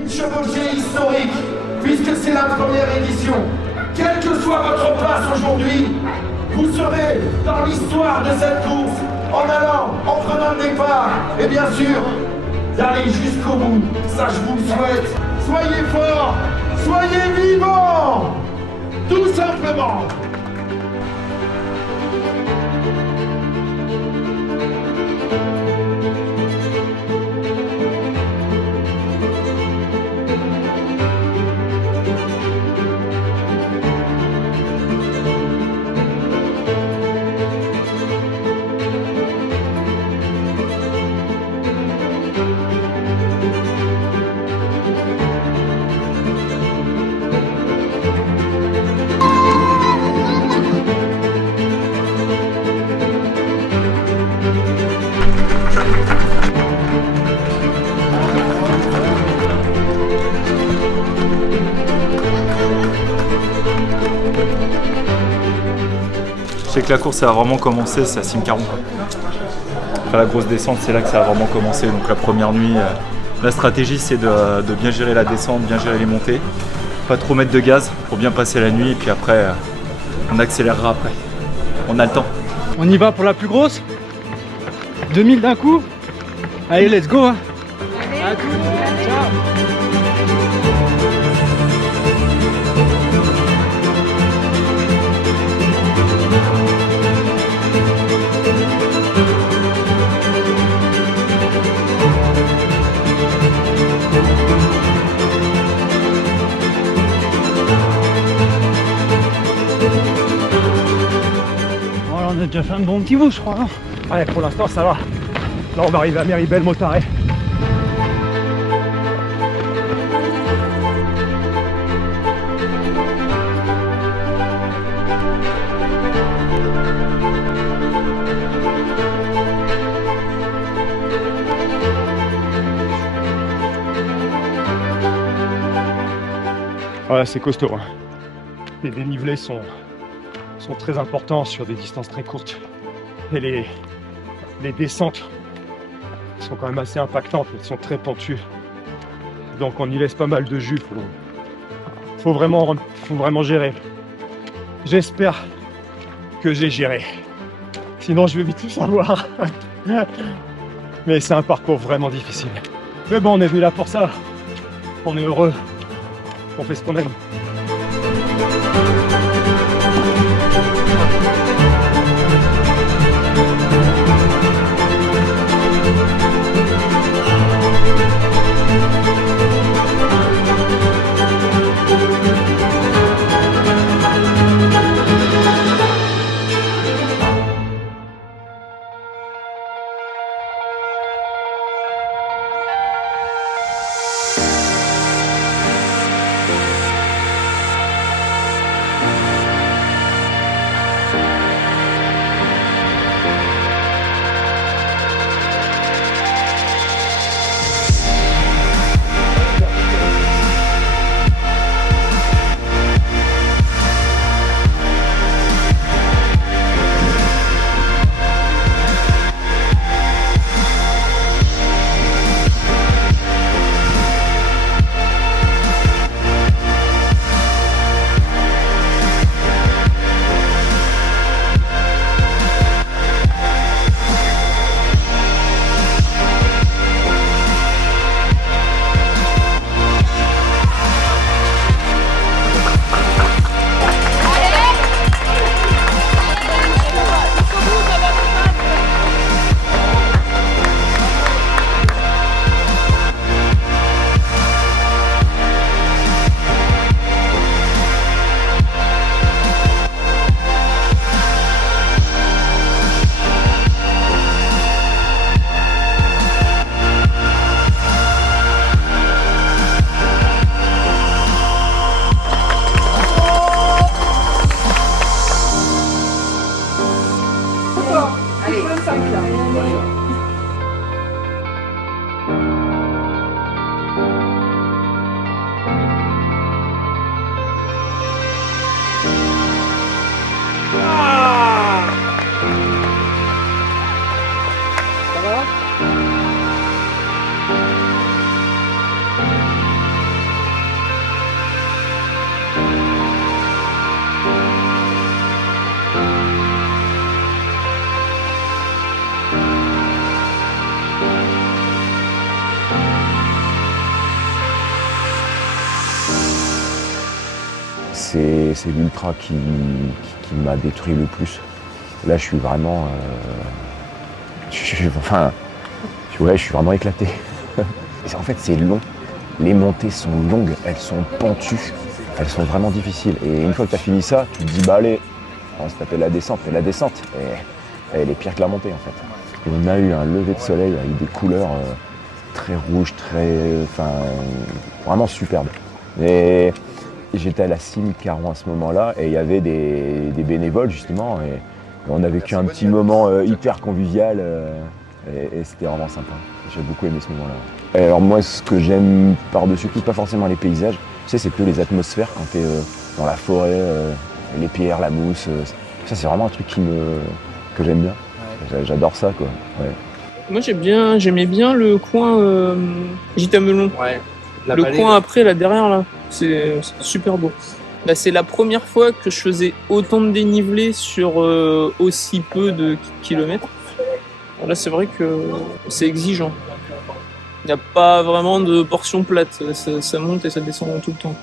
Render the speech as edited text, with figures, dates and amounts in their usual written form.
une chevauchée historique, puisque c'est la première édition. Quelle que soit votre place aujourd'hui, vous serez dans l'histoire de cette course, en allant, en prenant le départ, et bien sûr, d'aller jusqu'au bout. Ça, je vous le souhaite. Soyez forts, soyez vivants, tout simplement. Je sais que la course ça a vraiment commencé, c'est à Simcaron. Après la grosse descente, c'est là que ça a vraiment commencé. Donc la première nuit, la stratégie c'est de bien gérer la descente, bien gérer les montées, pas trop mettre de gaz pour bien passer la nuit. Et puis après, on accélérera après. On a le temps. On y va pour la plus grosse. 2000 d'un coup. Allez, let's go. Hein. À toutes. Ciao. Voilà, on a déjà fait un bon petit bout, je crois. Non Ouais, pour l'instant ça va. Là on va arriver à Méribel Motaré. Voilà, c'est costaud. Hein. Les dénivelés sont très importants sur des distances très courtes. Et les descentes sont quand même assez impactantes, elles sont très pentues. Donc on y laisse pas mal de jus, faut vraiment gérer. J'espère que j'ai géré. Sinon je vais vite tout savoir. Mais c'est un parcours vraiment difficile. Mais bon, on est venu là pour ça. On est heureux. On fait ce qu'on aime. c'est l'ultra qui m'a détruit le plus. Là, je suis vraiment... je suis vraiment éclaté. En fait, c'est long. Les montées sont longues, elles sont pentues, elles sont vraiment difficiles. Et une fois que tu as fini ça, tu te dis, bah allez, on va se taper la descente. Et la descente, elle est pire que la montée, en fait. Et on a eu un lever de soleil avec des couleurs très rouges, vraiment superbes. Et j'étais à la cime Caron à ce moment-là, et il y avait des bénévoles, justement, et on a vécu un petit moment hyper convivial, et c'était vraiment sympa. J'ai beaucoup aimé ce moment-là. Et alors moi, ce que j'aime par-dessus tout, pas forcément les paysages, tu sais, c'est plutôt les atmosphères quand t'es dans la forêt, les pierres, la mousse. Ça, c'est vraiment un truc que j'aime bien. Ouais. J'adore ça, quoi. Ouais. Moi, j'aimais bien le coin Gîte à Melon. Ouais. Le coin après, là derrière, là, c'est super beau. Là, c'est la première fois que je faisais autant de dénivelé sur aussi peu de kilomètres. Là, c'est vrai que c'est exigeant. Il n'y a pas vraiment de portion plate. Ça monte et ça descend tout le temps.